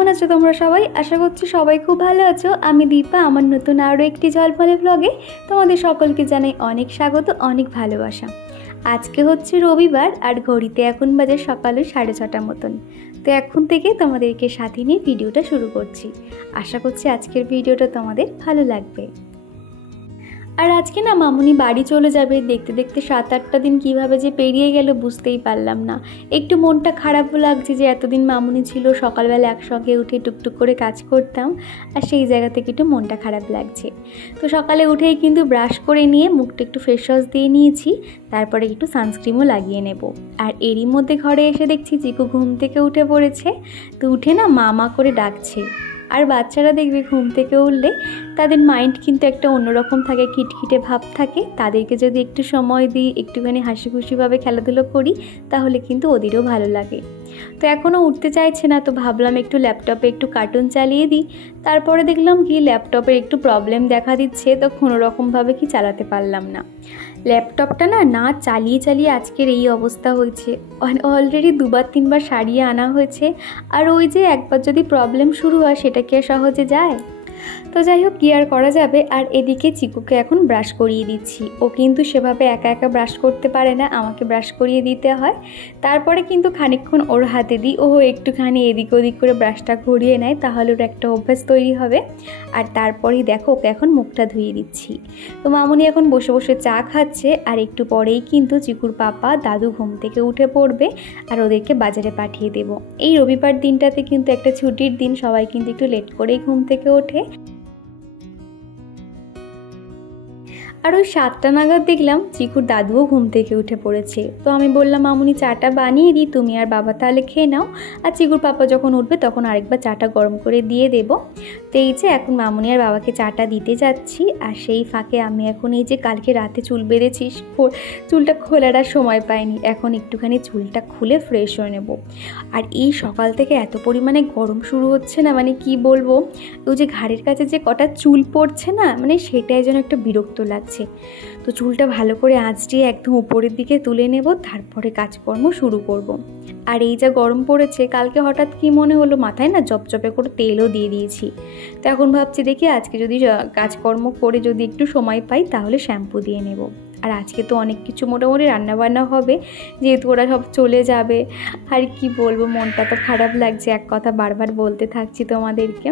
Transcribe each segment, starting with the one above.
কেমন আছো তোমরা সবাই? আশা করছি সবাই খুব ভালো আছো। আমি দীপা, আমার নতুন আরও একটি ঝলমলে ব্লগে তোমাদের সকলকে জানাই অনেক স্বাগত, অনেক ভালোবাসা। আজকে হচ্ছে রবিবার আর ঘড়িতে এখন বাজে সকাল 6:30 মতন। তো এখন থেকে তোমাদেরকে সাথে নিয়ে ভিডিওটা শুরু করছি। আশা করছি আজকের ভিডিওটা তোমাদের ভালো লাগবে। আর আজকে না মামুনি বাড়ি চলে যাবে। দেখতে দেখতে 7-8টা দিন কীভাবে যে পেরিয়ে গেল বুঝতেই পারলাম না। একটু মনটা খারাপও লাগছে যে এতদিন মামুনি ছিল, সকালবেলা একসঙ্গে উঠে টুকটুক করে কাজ করতাম, আর সেই জায়গা থেকে একটু মনটা খারাপ লাগছে। তো সকালে উঠেই কিন্তু ব্রাশ করে নিয়ে মুখটা একটু ফেস ওয়াশ দিয়ে নিয়েছি, তারপরে একটু সানস্ক্রিনও লাগিয়ে নেব। আর এরই মধ্যে ঘরে এসে দেখছি চিকু ঘুম থেকে উঠে পড়েছে। তো উঠে না মা করে ডাকছে। আর বাচ্চারা দেখবে ঘুম থেকে উঠলে তাদের মাইন্ড কিন্তু একটা অন্যরকম থাকে, খিটখিটে ভাব থাকে। তাদেরকে যদি একটু সময় দিই, একটুখানি হাসি খুশিভাবে খেলাধুলো করি, তাহলে কিন্তু ওদেরও ভালো লাগে। তো এখনও উঠতে চাইছে না, তো ভাবলাম একটু ল্যাপটপে একটু কার্টুন চালিয়ে দিই। তারপরে দেখলাম কি ল্যাপটপের একটু প্রবলেম দেখা দিচ্ছে, তো কোনোরকমভাবে কি চালাতে পারলাম না। ল্যাপটপটা না চালিয়ে আজকের এই অবস্থা হয়েছে। অলরেডি 2-3বার সারিয়ে আনা হয়েছে, আর ওই যে একবার যদি প্রবলেম শুরু হয় সেটা কি আর সহজে যায়? তো যাই হোক, কি আর করা যাবে। আর এদিকে চিকুকে এখন ব্রাশ করিয়ে দিচ্ছি। ও কিন্তু সেভাবে একা একা ব্রাশ করতে পারে না, আমাকে ব্রাশ করিয়ে দিতে হয়। তারপরে কিন্তু খানিকক্ষণ ওর হাতে দিই, ও একটুখানি এদিক ওদিক করে ব্রাশটা ঘুরিয়ে নেয়, তাহলে ওর একটা অভ্যাস তৈরি হবে। আর তারপরেই দেখো ওকে এখন মুখটা ধুয়ে দিচ্ছি। তো মামুনি এখন বসে বসে চা খাচ্ছে, আর একটু পরেই কিন্তু চিকুর পাপা দাদু ঘুম থেকে উঠে পড়বে, আর ওদেরকে বাজারে পাঠিয়ে দেব। এই রবিবার দিনটাতে কিন্তু একটা ছুটির দিন, সবাই কিন্তু একটু লেট করেই ঘুম থেকে ওঠে। আর ওই 7টা নাগাদ দেখলাম চিকুর দাদুও ঘুম থেকে উঠে পড়েছে। তো আমি বললাম মামুনি চাটা বানিয়ে দিই, তুমি আর বাবা তাহলে খেয়ে নাও, আর চিকুর পাপা যখন উঠবে তখন আরেকবার চাটা গরম করে দিয়ে দেবো। তো এই যে এখন মামুনি আর বাবাকে চাটা দিতে যাচ্ছি। আর সেই ফাঁকে আমি এখন এই যে কালকে রাতে চুল বেঁধেছিস, চুলটা খোলার আর সময় পাইনি, এখন একটুখানি চুলটা খুলে ফ্রেশ হয়ে নেব। আর এই সকাল থেকে এত পরিমাণে গরম শুরু হচ্ছে না, মানে কি বলবো, ওই যে ঘাড়ের কাছে যে কটা চুল পড়ছে না, মানে সেটাই যেন একটা বিরক্ত লাগছে। তো চুলটা ভালো করে আঁচড়িয়ে একদম উপরের দিকে তুলে নেব, তারপরে কাজকর্ম শুরু করব। আর এই যা গরম পড়েছে, কালকে হঠাৎ কি মনে হলো মাথায় না জপজপে করে তেলও দিয়ে দিয়েছি। তো এখন ভাবছি দেখি আজকে যদি কাজকর্ম করে যদি একটু সময় পাই তাহলে শ্যাম্পু দিয়ে নেব। আর আজকে তো অনেক কিছু মোটামুটি রান্নাবান্না হবে, যেহেতু ওরা সব চলে যাবে। আর কি বলবো, মনটা তো খারাপ লাগছে, এক কথা বারবার বলতে থাকছি তোমাদেরকে।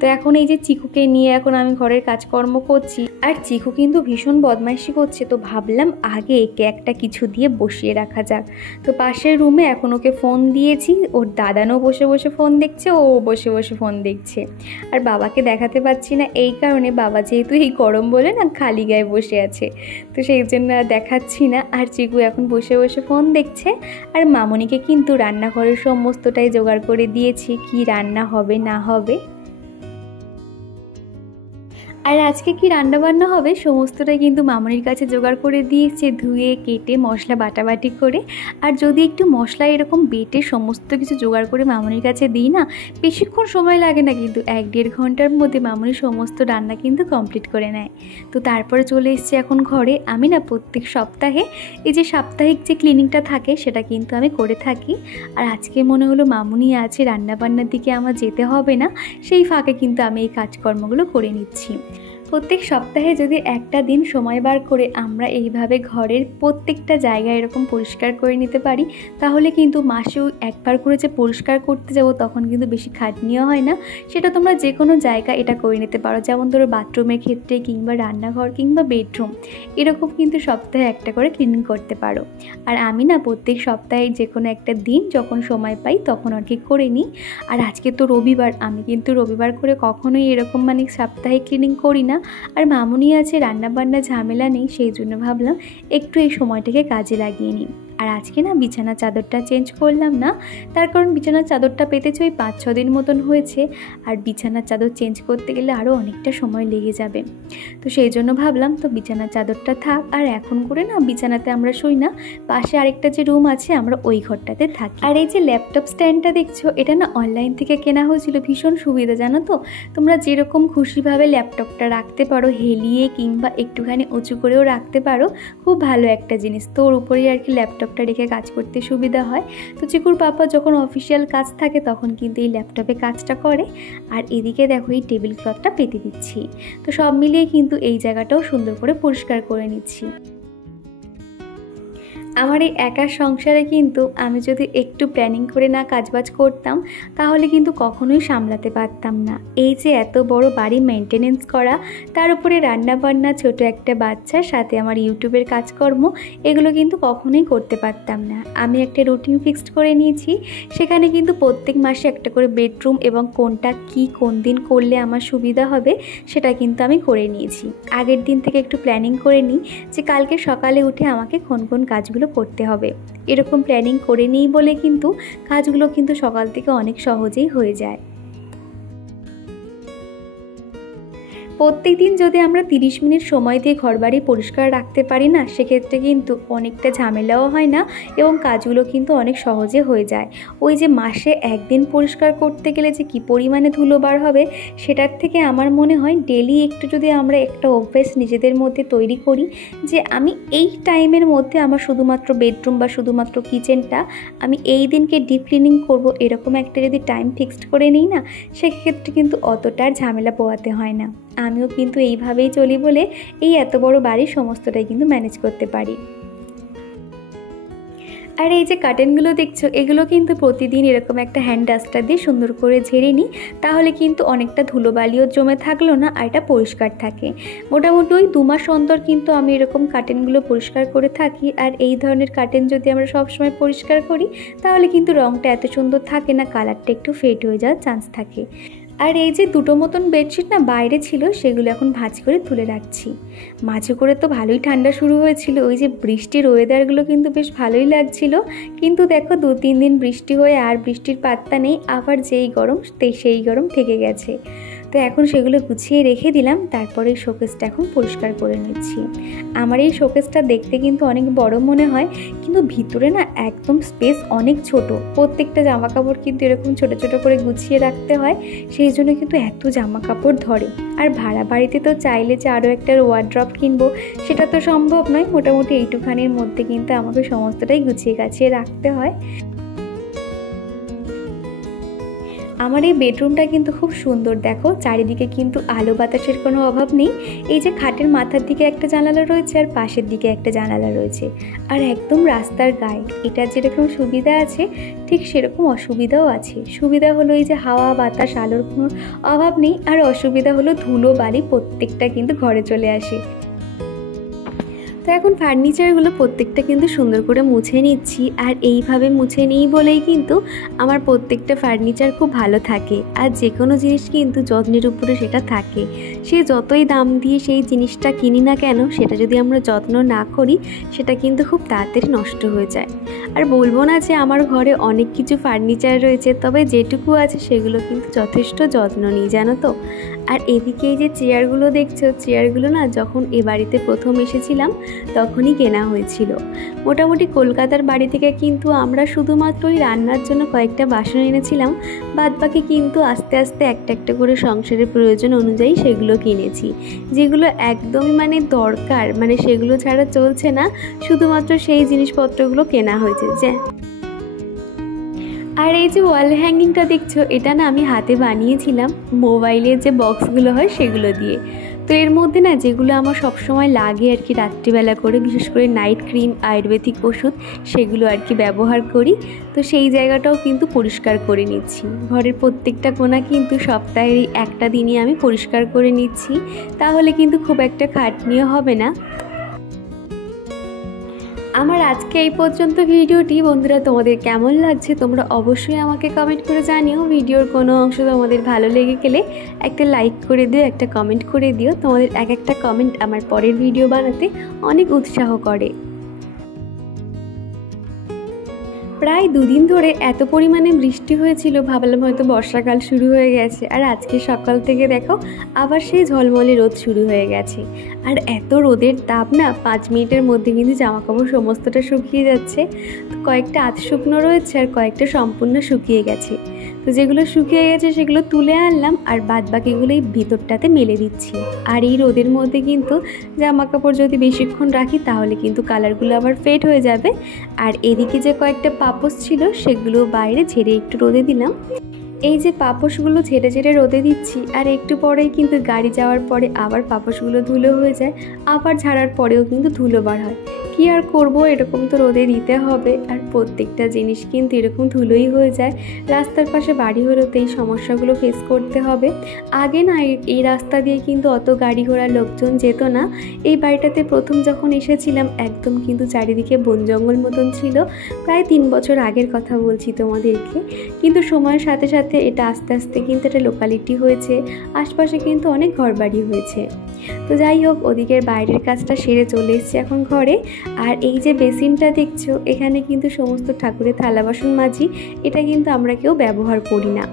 তো এখন এই যে চিকুকে নিয়ে এখন আমি ঘরের কাজকর্ম করছি, আর চিকু কিন্তু ভীষণ বদমাইশি করছে। তো ভাবলাম আগে একে একটা কিছু দিয়ে বসিয়ে রাখা যাক। তো পাশের রুমে এখন ওকে ফোন দিয়েছি, ওর দাদানও বসে বসে ফোন দেখছে, ও বসে বসে ফোন দেখছে। আর বাবাকে দেখাতে পাচ্ছি না, এই কারণে বাবা যেহেতু এই গরম বলে না খালি গায়ে বসে আছে, তো সেই জন্য আর দেখাচ্ছি না। আর চিকু এখন বসে বসে ফোন দেখছে। আর মামুনিকে কিন্তু রান্নাঘরের সমস্তটাই জোগাড় করে দিয়েছি, কি রান্না হবে না হবে। আর আজকে কি রান্নাবান্না হবে সমস্তটাই কিন্তু মামুনির কাছে জোগাড় করে দিয়েছে, ধুয়ে কেটে মশলা বাটাবাটি করে। আর যদি একটু মশলা এরকম বেটে সমস্ত কিছু জোগাড় করে মামুনির কাছে দিই না, বেশিক্ষণ সময় লাগে না, কিন্তু 1-1.5 ঘন্টার মধ্যে মামুনি সমস্ত রান্না কিন্তু কমপ্লিট করে নেয়। তো তারপরে চলে এসেছি এখন ঘরে। আমি না প্রত্যেক সপ্তাহে এই যে সাপ্তাহিক যে ক্লিনিংটা থাকে সেটা কিন্তু আমি করে থাকি। আর আজকে মনে হলো মামুনি আছে, রান্নাবান্নার দিকে আমার যেতে হবে না, সেই ফাঁকে কিন্তু আমি এই কাজকর্মগুলো করে নিচ্ছি। প্রত্যেক সপ্তাহে যদি একটা দিন সময় বার করে আমরা এইভাবে ঘরের প্রত্যেকটা জায়গা এরকম পরিষ্কার করে নিতে পারি, তাহলে কিন্তু মাসেও একবার করে যে পরিষ্কার করতে যাব তখন কিন্তু বেশি খাটনিও হয় না। সেটা তোমরা যে কোনো জায়গা এটা করে নিতে পারো, যেমন ধরো বাথরুমের ক্ষেত্রে, কিংবা রান্নাঘর, কিংবা বেডরুম, এরকম কিন্তু সপ্তাহে একটা করে ক্লিনিং করতে পারো। আর আমি না প্রত্যেক সপ্তাহে যে কোনো একটা দিন যখন সময় পাই তখন আর কি করে নিই। আর আজকে তো রবিবার, আমি কিন্তু রবিবার করে কখনোই এরকম মানে সাপ্তাহিক ক্লিনিং করি না। আর মামুনি আছে, রান্নাবান্না ঝামেলা নেই, সেই জন্য ভাবলাম একটু এই সময়টাকে কাজে লাগিয়ে নিই। আর আজকে না বিছানার চাদরটা চেঞ্জ করলাম না, তার কারণ বিছানার চাদরটা পেতেছে ওই 5-6 দিন মতন হয়েছে, আর বিছানার চাদর চেঞ্জ করতে গেলে আরও অনেকটা সময় লেগে যাবে। তো সেই জন্য ভাবলাম তো বিছানার চাদরটা থাক। আর এখন করে না বিছানাতে আমরা শুই না, পাশে আরেকটা যে রুম আছে আমরা ওই ঘরটাতে থাকি। আর এই যে ল্যাপটপ স্ট্যান্ডটা দেখছো, এটা না অনলাইন থেকে কেনা হয়েছিল, ভীষণ সুবিধা জানো তো। তোমরা যেরকম খুশিভাবে ল্যাপটপটা রাখতে পারো, হেলিয়ে কিংবা একটুখানি উঁচু করেও রাখতে পারো, খুব ভালো একটা জিনিস। তো ওর উপরেই আর কি ল্যাপটপ ল্যাপটপটা রেখে কাজ করতে সুবিধা হয়। তো চিকুর পাপা যখন অফিসিয়াল কাজ থাকে তখন কিন্তু এই ল্যাপটপে কাজটা করে। আর এদিকে দেখো এই টেবিল ক্লথটা পেতে দিচ্ছি। তো সব মিলিয়ে কিন্তু এই জায়গাটাও সুন্দর করে পরিষ্কার করে নিচ্ছি। আমার এই একা সংসারে কিন্তু আমি যদি একটু প্ল্যানিং করে না কাজবাজ করতাম তাহলে কিন্তু কখনোই সামলাতে পারতাম না। এই যে এত বড় বাড়ি মেনটেনেন্স করা, তার উপরে রান্নাবান্না, ছোট একটা বাচ্চার সাথে আমার ইউটিউবের কাজকর্ম, এগুলো কিন্তু কখনোই করতে পারতাম না। আমি একটা রুটিন ফিক্সড করে নিয়েছি, সেখানে কিন্তু প্রত্যেক মাসে একটা করে বেডরুম এবং কোনটা কি কোন দিন করলে আমার সুবিধা হবে সেটা কিন্তু আমি করে নিয়েছি। আগের দিন থেকে একটু প্ল্যানিং করে নিই যে কালকে সকালে উঠে আমাকে কোন কোন কাজগুলো করতে হবে। এরকম প্ল্যানিং করে নিই বলে কিন্তু কাজগুলো কিন্তু সকাল থেকে অনেক সহজেই হয়ে যায়। প্রত্যেক দিন যদি আমরা 30 মিনিট সময় দিয়ে ঘরবাড়ি পরিষ্কার রাখতে পারি না, সেক্ষেত্রে কিন্তু অনেকটা ঝামেলাও হয় না এবং কাজগুলো কিন্তু অনেক সহজে হয়ে যায়। ওই যে মাসে একদিন পরিষ্কার করতে গেলে যে কী পরিমাণে ধুলো বার হবে, সেটার থেকে আমার মনে হয় ডেলি একটু যদি আমরা একটা অভ্যেস নিজেদের মধ্যে তৈরি করি যে আমি এই টাইমের মধ্যে আমার শুধুমাত্র বেডরুম বা শুধুমাত্র কিচেনটা আমি এই দিনকে ডিপ ক্লিনিং করব, এরকম একটা যদি টাইম ফিক্সড করে নিই না, সেক্ষেত্রে কিন্তু অতটা ঝামেলা পোহাতে হয় না। আমিও কিন্তু এইভাবেই চলি বলে এই এত বড় বাড়ির সমস্তটাই কিন্তু ম্যানেজ করতে পারি। আর এই যে কার্টেনগুলো দেখছো, এগুলো কিন্তু প্রতিদিন এরকম একটা হ্যান্ড ডাস্টার দিয়ে সুন্দর করে ঝেড়ে নিই, তাহলে কিন্তু অনেকটা ধুলোবালিও জমে থাকলো না আর এটা পরিষ্কার থাকে। মোটামুটি ওই 2 মাস অন্তর কিন্তু আমি এরকম কার্টেনগুলো পরিষ্কার করে থাকি। আর এই ধরনের কার্টেন যদি আমরা সবসময় পরিষ্কার করি তাহলে কিন্তু রঙটা এত সুন্দর থাকে না, কালারটা একটু ফেড হয়ে যাওয়ার চান্স থাকে। আর এই যে 2টো মতন বেডশিট না বাইরে ছিল, সেগুলো এখন ভাঁজ করে তুলে রাখছি। মাঝে করে তো ভালোই ঠান্ডা শুরু হয়েছিল, ওই যে বৃষ্টির ওয়েদারগুলো কিন্তু বেশ ভালোই লাগছিল। কিন্তু দেখো 2-3 দিন বৃষ্টি হয়ে আর বৃষ্টির পাত্তা নেই, আবার যেই গরম সেই গরম থেকে গেছে। তো এখন সেগুলো গুছিয়ে রেখে দিলাম, তারপরে এই শোকেসটা এখন পরিষ্কার করে নিচ্ছি। আমার এই শোকেসটা দেখতে কিন্তু অনেক বড় মনে হয়, কিন্তু ভিতরে না একদম স্পেস অনেক ছোট। প্রত্যেকটা জামা কাপড় কিন্তু এরকম ছোট ছোট করে গুছিয়ে রাখতে হয়, সেই জন্য কিন্তু এত জামা কাপড় ধরে। আর ভাড়া বাড়িতে তো চাইলে যে আরও একটা ওয়ার্ড্রপ কিনবো, সেটা তো সম্ভব নয়। মোটামুটি এইটুখানির মধ্যে কিন্তু আমাকে সমস্তটাই গুছিয়ে গাছিয়ে রাখতে হয়। আমার এই বেডরুমটা কিন্তু খুব সুন্দর, দেখো চারিদিকে কিন্তু আলো বাতাসের কোনো অভাব নেই। এই যে খাটের মাথার দিকে একটা জানালা রয়েছে আর পাশের দিকে একটা জানালা রয়েছে, আর একদম রাস্তার গায়ে। এটার যেরকম সুবিধা আছে ঠিক সেরকম অসুবিধাও আছে। সুবিধা হলো এই যে হাওয়া বাতাস আলোর কোনো অভাব নেই, আর অসুবিধা হলো ধুলো বালি প্রত্যেকটা কিন্তু ঘরে চলে আসে। তো এখন ফার্নিচারগুলো প্রত্যেকটা কিন্তু সুন্দর করে মুছে নিচ্ছি, আর এইভাবে মুছে নিই বলেই কিন্তু আমার প্রত্যেকটা ফার্নিচার খুব ভালো থাকে। আর যে কোনো জিনিস কিন্তু যত্নের উপরে সেটা থাকে। সে যতই দাম দিয়ে সেই জিনিসটা কিনি না কেন, সেটা যদি আমরা যত্ন না করি সেটা কিন্তু খুব তাড়াতাড়ি নষ্ট হয়ে যায়। আর বলবো না যে আমার ঘরে অনেক কিছু ফার্নিচার রয়েছে, তবে যেটুকু আছে সেগুলো কিন্তু যথেষ্ট যত্ন নিই, জানো তো। আর এদিকে এই যে চেয়ারগুলো দেখছো, চেয়ারগুলো না যখন এ বাড়িতে প্রথম এসেছিলাম তখনই কেনা হয়েছিল। মোটামুটি কলকাতার বাড়ি থেকে কিন্তু আমরা শুধুমাত্র ওই রান্নার জন্য কয়েকটা বাসন এনেছিলাম, বাদবাকি কিন্তু আস্তে আস্তে একটা একটা করে সংসারের প্রয়োজন অনুযায়ী সেগুলো কিনেছি। যেগুলো একদমই মানে দরকার, মানে সেগুলো ছাড়া চলছে না, শুধুমাত্র সেই জিনিসপত্রগুলো কেনা হয়েছে। যে আর এই যে ওয়াল হ্যাঙ্গিংটা দেখছো, এটা না আমি হাতে বানিয়েছিলাম মোবাইলের যে বক্সগুলো হয় সেগুলো দিয়ে। তো এর মধ্যে না যেগুলো আমার সবসময় লাগে আর কি রাত্রিবেলা করে, বিশেষ করে নাইট ক্রিম, আয়ুর্বেদিক ওষুধ, সেগুলো আর কি ব্যবহার করি। তো সেই জায়গাটাও কিন্তু পরিষ্কার করে নিচ্ছি। ঘরের প্রত্যেকটা কোণা কিন্তু সপ্তাহের একটা দিনই আমি পরিষ্কার করে নিচ্ছি, তাহলে কিন্তু খুব একটা খাটনিও হবে না। আমার আজকে এই পর্যন্ত ভিডিওটি। বন্ধুরা, তোমাদের কেমন লাগছে তোমরা অবশ্যই আমাকে কমেন্ট করে জানিও। ভিডিওর কোনো অংশ তোমাদের ভালো লেগে গেলে একটা লাইক করে দিও, একটা কমেন্ট করে দিও। তোমাদের এক একটা কমেন্ট আমার পরের ভিডিও বানাতে অনেক উৎসাহ করে। প্রায় 2 দিন ধরে এত পরিমাণে বৃষ্টি হয়েছিল, ভাবলাম হয়তো বর্ষাকাল শুরু হয়ে গেছে। আর আজকে সকাল থেকে দেখো আবার সেই ঝলমলে রোদ শুরু হয়ে গেছে। আর এত রোদের তাপ না, 5 মিনিটের মধ্যে কিন্তু জামাকাপড় সমস্তটা শুকিয়ে যাচ্ছে। তো কয়েকটা আধ শুকনো রয়েছে আর কয়েকটা সম্পূর্ণ শুকিয়ে গেছে। তো তো যেগুলো শুকিয়ে গেছে সেগুলো তুলে আনলাম, আর বাদ বাকিগুলো এই ভিতরটাতে মেলে দিচ্ছি। আর এই রোদের মধ্যে কিন্তু জামা কাপড় যদি বেশিক্ষণ রাখি তাহলে কিন্তু কালারগুলো আবার ফেড হয়ে যাবে। আর এদিকে যে কয়েকটা পাপোশ ছিল সেগুলো বাইরে ঝেড়ে একটু রোদে দিলাম। এই যে পাপোশগুলো ঝেড়ে ঝেড়ে রোদে দিচ্ছি, আর একটু পরেই কিন্তু গাড়ি যাওয়ার পরে আবার পাপোশগুলো ধুলো হয়ে যায়, আবার ঝাড়ার পরেও কিন্তু ধুলো বার হয়। কি আর করব, এরকম তো রোদে দিতে হবে। আর প্রত্যেকটা জিনিস কিন্তু এরকম ধুলোই হয়ে যায়। রাস্তার পাশে বাড়ি হলেও তো এই সমস্যাগুলো ফেস করতে হবে। আগে না এই রাস্তা দিয়ে কিন্তু অত গাড়ি ঘোড়া লোকজন যেত না। এই বাড়িটাতে প্রথম যখন এসেছিলাম একদম কিন্তু চারিদিকে বন জঙ্গল মতন ছিল। প্রায় 3 বছর আগের কথা বলছি তোমাদেরকে। কিন্তু সময়ের সাথে সাথে এটা আস্তে আস্তে কিন্তু একটা লোকালিটি হয়েছে, আশপাশে কিন্তু অনেক ঘরবাড়ি হয়েছে। তো যাই হোক, ওদিকের বাইরের কাজটা সেরে চলে এসেছি এখন ঘরে। আর এই যে বেসিনটা দেখছো, এখানে কিন্তু সমস্ত ঠাকুরের থালা বাসন মাজি। এটা কিন্তু আমরা কেউ ব্যবহার করি না।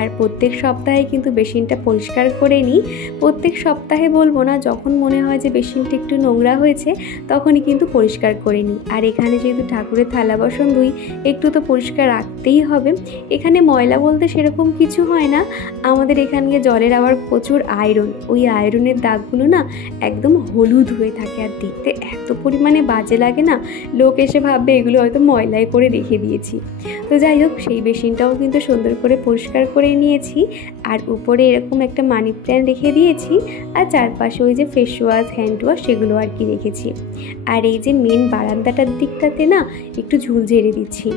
আর প্রত্যেক সপ্তাহে কিন্তু বেসিনটা পরিষ্কার করে নিই। প্রত্যেক সপ্তাহে বলবো না, যখন মনে হয় যে বেসিনটা একটু নোংরা হয়েছে তখনই কিন্তু পরিষ্কার করে নিই। আর এখানে যেহেতু ঠাকুরের থালা বাসন ধুই, একটু তো পরিষ্কার রাখতেই হবে। এখানে ময়লা বলতে সেরকম কিছু হয় না। আমাদের এখানে জলের আবার প্রচুর আয়রন, ওই আয়রনের দাগগুলো না একদম হলুদ হয়ে থাকে, আর দেখতে এত পরিমাণে বাজে লাগে না, লোক এসে ভাববে এগুলো হয়তো ময়লায় করে রেখে দিয়েছি। তো যাই হোক, সেই বেসিনটাও কিন্তু সুন্দর করে পরিষ্কার করে নিয়েছি। আর উপরে এরকম একটা মানি প্ল্যান্ট রেখে দিয়েছি, আর চারপাশে ওই যে ফেস ওয়াশ, হ্যান্ড ওয়াশ সেগুলো আর কি রেখেছি। আর এই যে মেন বারান্দাটার দিকটাতে না একটু ঝুল ঝেড়ে দিচ্ছি।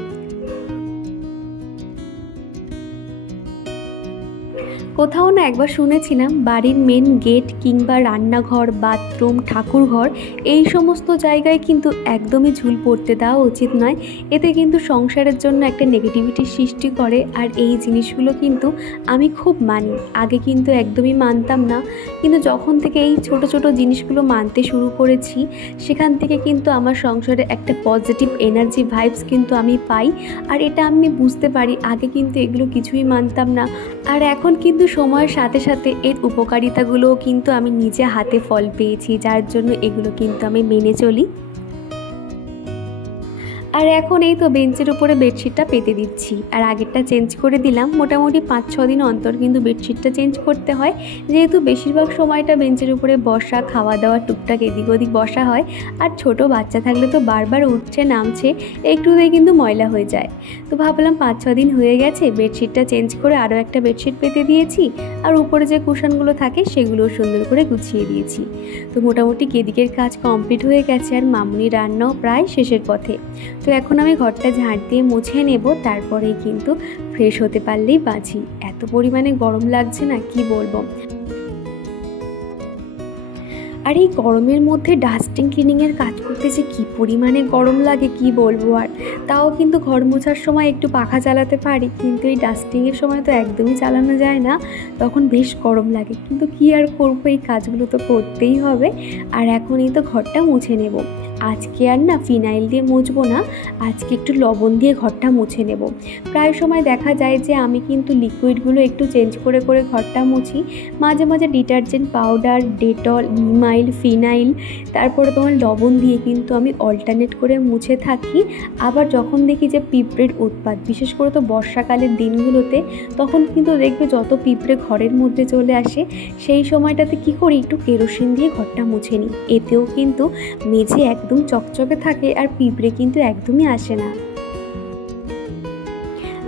কোথাও না একবার শুনেছিলাম বাড়ির মেন গেট কিংবা রান্নাঘর, বাথরুম, ঠাকুরঘর এই সমস্ত জায়গায় কিন্তু একদমই ঝুল পড়তে দেওয়া উচিত নয়। এতে কিন্তু সংসারের জন্য একটা নেগেটিভিটির সৃষ্টি করে। আর এই জিনিসগুলো কিন্তু আমি খুব মানি। আগে কিন্তু একদমই মানতাম না, কিন্তু যখন থেকে এই ছোট ছোট জিনিসগুলো মানতে শুরু করেছি সেখান থেকে কিন্তু আমার সংসারে একটা পজিটিভ এনার্জি ভাইবস কিন্তু আমি পাই। আর এটা আমি বুঝতে পারি, আগে কিন্তু এগুলো কিছুই মানতাম না। আর এখন কিন্তু সময়ের সাথে সাথে এর উপকারিতাগুলোও কিন্তু আমি নিজে হাতে ফল পেয়েছি, যার জন্য এগুলো কিন্তু আমি মেনে চলি। আর এখন এই তো বেঞ্চের উপরে বেডশিটটা পেতে দিচ্ছি, আর আগেরটা চেঞ্জ করে দিলাম। মোটামুটি 5-6 দিন অন্তর কিন্তু বেডশিটটা চেঞ্জ করতে হয়, যেহেতু বেশিরভাগ সময়টা বেঞ্চের উপরে বসা, খাওয়া দাওয়া, টুকটাক এদিক ওদিক বসা হয়। আর ছোট বাচ্চা থাকলে তো বারবার উঠছে নামছে, একটুতেই কিন্তু ময়লা হয়ে যায়। তো ভাবলাম 5-6 দিন হয়ে গেছে, বেডশিটটা চেঞ্জ করে আরও একটা বেডশিট পেতে দিয়েছি। আর উপরে যে কুশনগুলো থাকে সেগুলোও সুন্দর করে গুছিয়ে দিয়েছি। তো মোটামুটি এদিকের কাজ কমপ্লিট হয়ে গেছে, আর মামুনি রান্নাও প্রায় শেষের পথে। তো এখন আমি ঘরটা ঝাড় দিয়ে মুছে নেব, তারপরেই কিন্তু ফ্রেশ হতে পারলেই বাঁচি। এত পরিমাণে গরম লাগছে না, কি বলবো। আর এই গরমের মধ্যে ডাস্টিং ক্লিনিংয়ের কাজ করতে যে কী পরিমাণে গরম লাগে কি বলবো। আর তাও কিন্তু ঘর মোছার সময় একটু পাখা চালাতে পারি, কিন্তু এই ডাস্টিংয়ের সময় তো একদমই চালানো যায় না, তখন বেশ গরম লাগে। কিন্তু কি আর করবো, এই কাজগুলো তো করতেই হবে। আর এখনই তো ঘরটা মুছে নেব। আজকে আর না ফিনাইল দিয়ে মুছবো না, আজকে একটু লবণ দিয়ে ঘরটা মুছে নেব। প্রায় সময় দেখা যায় যে আমি কিন্তু লিকুইডগুলো একটু চেঞ্জ করে করে ঘরটা মুছি। মাঝে মাঝে detergent powder, Dettol, Nimyle, phenyl, তারপরে তোমার লবণ দিয়ে কিন্তু আমি অল্টারনেট করে মুছে থাকি। আবার যখন দেখি যে পিঁপড়ের উৎপাত, বিশেষ করে তো বর্ষাকালের দিনগুলোতে, তখন কিন্তু দেখবে যত পিঁপড়ে ঘরের মধ্যে চলে আসে, সেই সময়টাতে কি করি, একটু কেরোসিন দিয়ে ঘরটা মুছে নিই। এতেও কিন্তু মেঝে একদম চকচকে থাকে, আর পিঁপড়ে কিন্তু একদমই আসে না।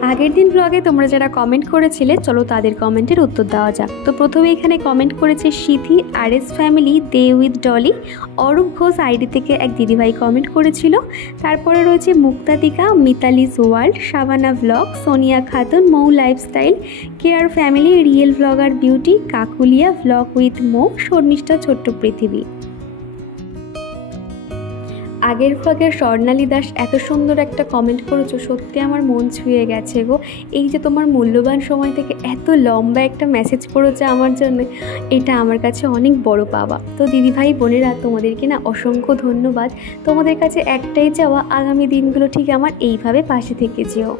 আগের দিন ব্লগে তোমরা যারা কমেন্ট করেছিলে, চলো তাদের কমেন্টের উত্তর দেওয়া যাক। তো প্রথমে এখানে কমেন্ট করেছে Sithi RS family, day with Dolly. Arup Ghosh ID থেকে এক দিদিভাই কমেন্ট করেছিল। তারপরে রয়েছে মুক্তাদিকা, Mitali's world, Shabana blog, Sonia Khatun, Mou lifestyle, care family, real blogger beauty, কাকুলিয়া ব্লগ উইথ মৌ, শর্মিষ্ঠা ছোট্ট পৃথিবী। আগের ব্লগের স্বর্ণালী দাস এত সুন্দর একটা কমেন্ট করেছো, সত্যি আমার মন ছুঁয়ে গেছে গো। এই যে তোমার মূল্যবান সময় থেকে এত লম্বা একটা মেসেজ করেছো আমার জন্য, এটা আমার কাছে অনেক বড় পাওয়া। তো দিদিভাই বোনেরা, তোমাদেরকে না অসংখ্য ধন্যবাদ। তোমাদের কাছে একটাই চাওয়া, আগামী দিনগুলো ঠিক আমার এইভাবে পাশে থেকে যেও।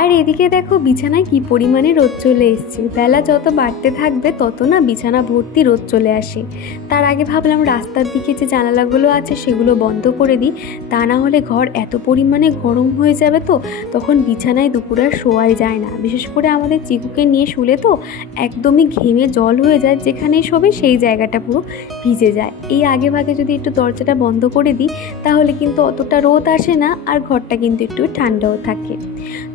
আর এদিকে দেখো বিছানায় কি পরিমাণে রোদ চলে এসছে। বেলা যত বাড়তে থাকবে তত না বিছানা ভর্তি রোদ চলে আসে। তার আগে ভাবলাম রাস্তার দিকে যে জানালাগুলো আছে সেগুলো বন্ধ করে দিই, তা না হলে ঘর এত পরিমাণে গরম হয়ে যাবে তো তখন বিছানায় দুপুরে আর শোয়াই যায় না। বিশেষ করে আমাদের চিকুকে নিয়ে শুলে তো একদমই ঘেমে জল হয়ে যায়, যেখানেই শোবে সেই জায়গাটা পুরো ভিজে যায়। এই আগে ভাগে যদি একটু দরজাটা বন্ধ করে দিই তাহলে কিন্তু অতটা রোদ আসে না, আর ঘরটা কিন্তু একটু ঠান্ডাও থাকে।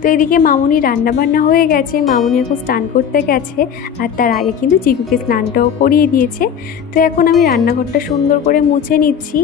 তো এদিকে মামুনি রান্নাবান্না হয়ে গেছে, মামুনি এখন স্নান করতে গেছে, আর তার আগে কিন্তু চিকুকে স্নানটাও করিয়ে দিয়েছে। তো এখন আমি রান্নাঘরটা সুন্দর করে মুছে নিচ্ছি।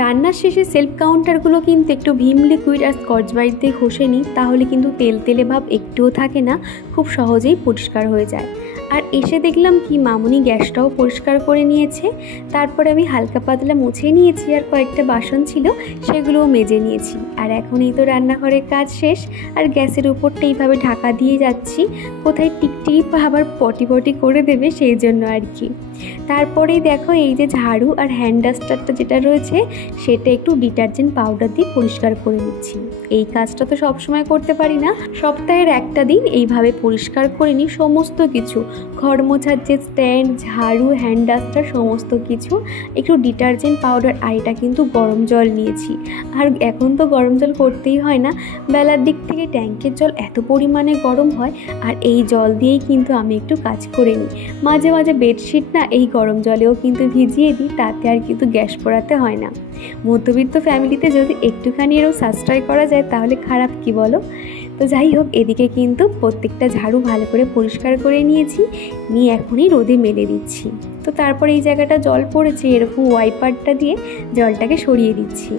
রান্নার শেষে সেলফ কাউন্টারগুলো কিন্তু একটু ভিম লিকুইড আর স্কচ ব্রাইট দিয়ে ঘষে নিই, তাহলে কিন্তু তেল তেলে ভাব একটুও থাকে না, খুব সহজেই পরিষ্কার হয়ে যায়। আর এসে দেখলাম কি মামুনি গ্যাসটাও পরিষ্কার করে নিয়েছে। তারপরে আমি হালকা পাতলা মুছে নিয়েছি, আর কয়েকটা বাসন ছিল সেগুলোও মেজে নিয়েছি। আর এখন এই তো রান্নাঘরের কাজ শেষ, আর গ্যাসের উপরটা এইভাবে ঢাকা দিয়ে যাচ্ছি, কোথায় টিকটিক আবার পটি পটি করে দেবে সেই জন্য আর কি। তারপরেই দেখো এই যে ঝাড়ু আর হ্যান্ড ডাস্টারটা যেটা রয়েছে সেটা একটু ডিটারজেন্ট পাউডার দিয়ে পরিষ্কার করে নিচ্ছি। এই কাজটা তো সবসময় করতে পারি না, সপ্তাহের একটা দিন এইভাবে পরিষ্কার করে নিই সমস্ত কিছু, ঘর মোছার যে স্ট্যান্ড, ঝাড়ু, হ্যান্ড ডাস্টার সমস্ত কিছু। একটু ডিটারজেন্ট পাউডার, আর এটা কিন্তু গরম জল নিয়েছি। আর এখন তো গরম জল করতেই হয় না, বেলার দিক থেকে ট্যাঙ্কের জল এত পরিমাণে গরম হয়, আর এই জল দিয়েই কিন্তু আমি একটু কাজ করে নিই। মাঝে মাঝে বেডশিট না এই গরম জলেও কিন্তু ভিজিয়ে দিই, তাতে আর কিন্তু গ্যাস পোড়াতে হয় না। মধ্যবিত্ত ফ্যামিলিতে যদি একটুখানি এরও সাশ্রয় করা যায় তাহলে খারাপ কি বলো। তো যাই হোক, এদিকে কিন্তু প্রত্যেকটা ঝাড়ু ভালো করে পরিষ্কার করে নিয়েছি, নিয়ে এখনই রোদে মেলে দিচ্ছি। তো তারপর এই জায়গাটা জল পড়েছে, এরকম ওয়াইপারটা দিয়ে জলটাকে সরিয়ে দিচ্ছি।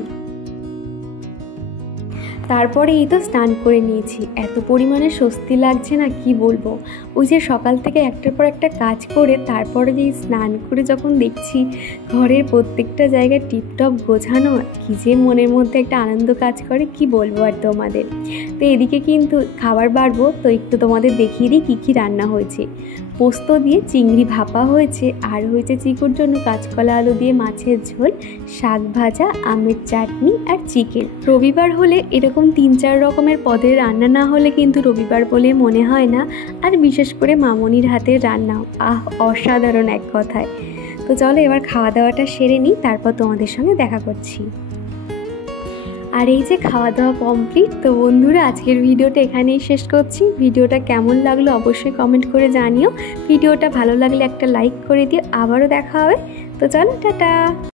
তারপরে এই তো স্নান করে নিয়েছি, এত পরিমাণে স্বস্তি লাগছে না কি বলবো। ওই যে সকাল থেকে একটার পর একটা কাজ করে তারপরে যে স্নান করে যখন দেখছি ঘরের প্রত্যেকটা জায়গায় টিপটপ গোছানো, কি যে মনের মধ্যে একটা আনন্দ কাজ করে কি বলবো আর তোমাদের। তো এদিকে কিন্তু খাবার বাড়বো, তো একটু তোমাদের দেখিয়ে দিই কী কী রান্না হয়েছে। পোস্ত দিয়ে চিংড়ি ভাপা হয়েছে, আর হয়েছে চিকুর জন্য কাঁচকলা আলু দিয়ে মাছের ঝোল, শাক ভাজা, আমের চাটনি আর চিকেন। রবিবার হলে এরকম 3-4 রকমের পদের রান্না না হলে কিন্তু রবিবার বলে মনে হয় না, আর বিশেষ করে মামনির হাতের রান্না অসাধারণ এক কথায়। তো চলো এবার খাওয়া দাওয়াটা সেরে নিই, তারপর তোমাদের সঙ্গে দেখা করছি। আর এই যে খাওয়া দাওয়া কমপ্লিট। তো বন্ধুরা আজকের ভিডিওটা এখানেই শেষ করছি। ভিডিওটা কেমন লাগলো অবশ্যই কমেন্ট করে জানিও। ভিডিওটা ভালো লাগলে একটা লাইক করে দিও। আবারও দেখা হবে। তো চলো টাটা।